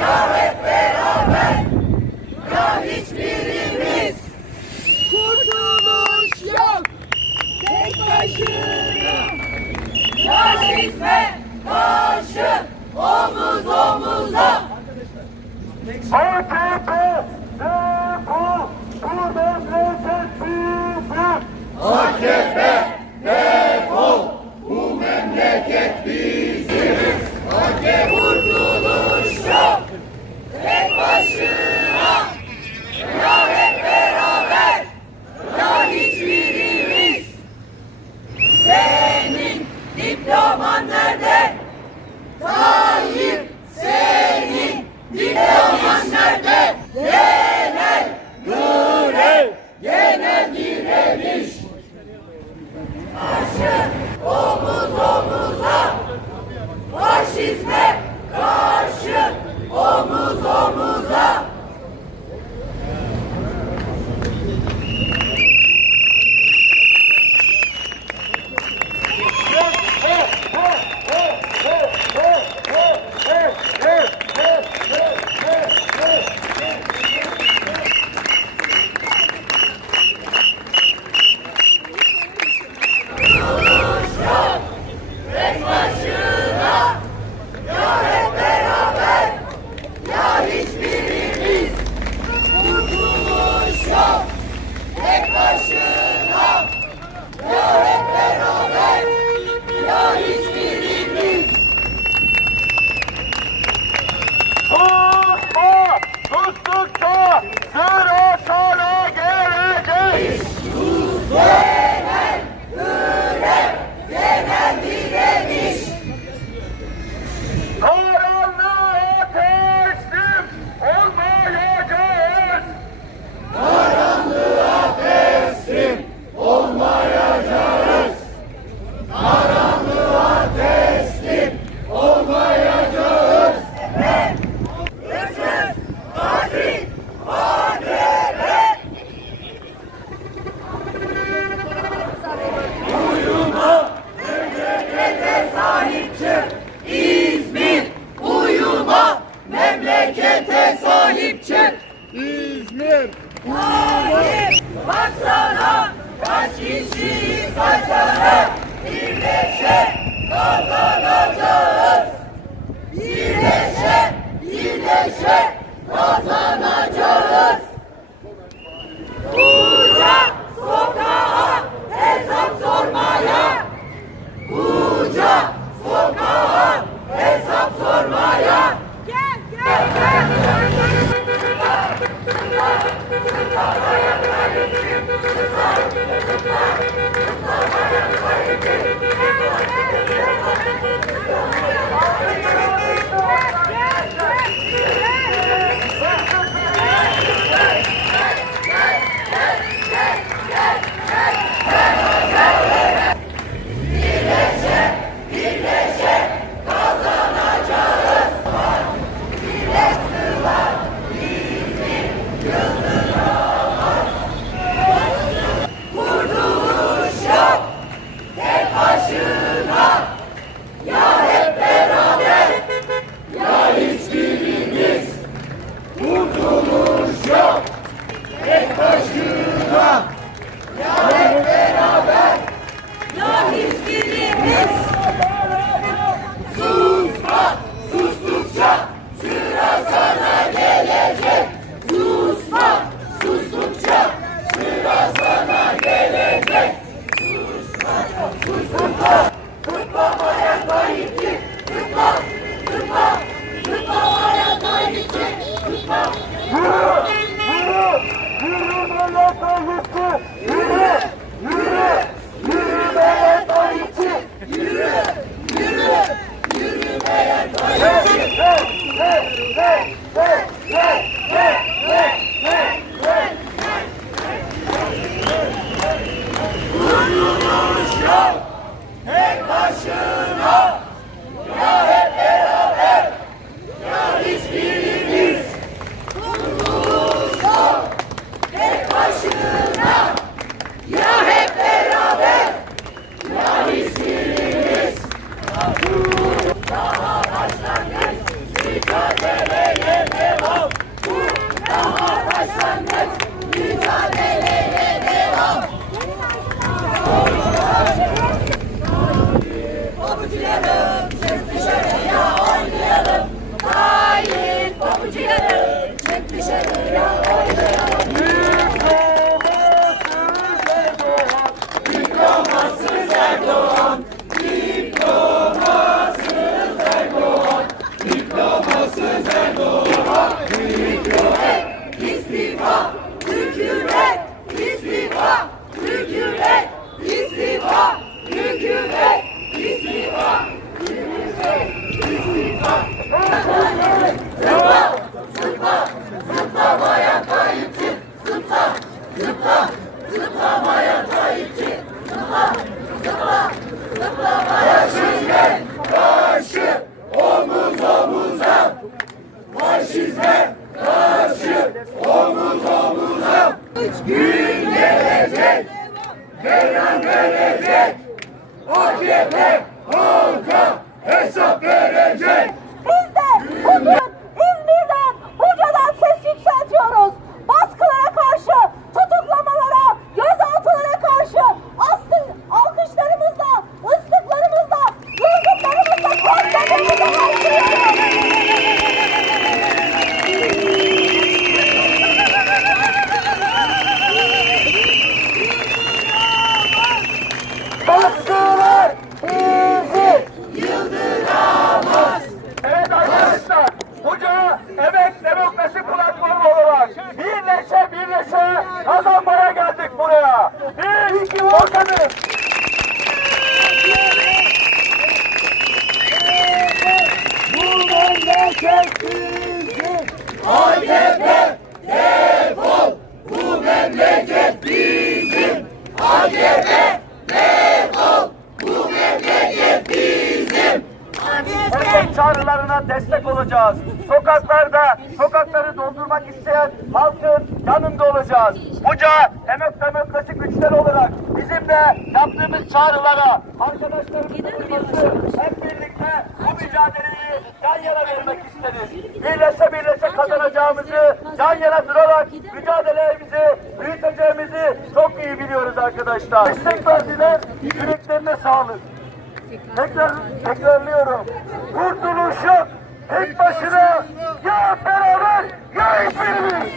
Ya hep beraber, ya hiçbirimiz. Kurtuluş yok, tek başına. Ya hizmet karşı, omuz omuza. AKP senin diploman nerede? Tayyip senin diploman nerede? İzmir. Hayır, baksana kaç kişiyiz kaç tane birleşe kazanacağız. Советского Союза! Toma, Senhor. AKP halka hesap verecek. Memleket bizim. AKP defol. Bu memleket bizim. AKP çağrılarına destek olacağız. Sokaklarda, sokakları doldurmak isteyen halkın yanında olacağız. Buca emek demokrasi güçleri olarak bizim de yaptığımız çağrılara arkadaşlarımızla duyması, hep birlikte bu mücadeleyi yan yana vermek isteriz. Birleşe birleşe kazanacağımızı yan yana durarak mücadelemizi büyüteceğimizi çok iyi biliyoruz arkadaşlar. Destek verdiler, yüreklerine sağlık. Tekrar tekrarlıyorum. Kurtuluş yok. Tek başına ya beraber ya hiçbirimiz.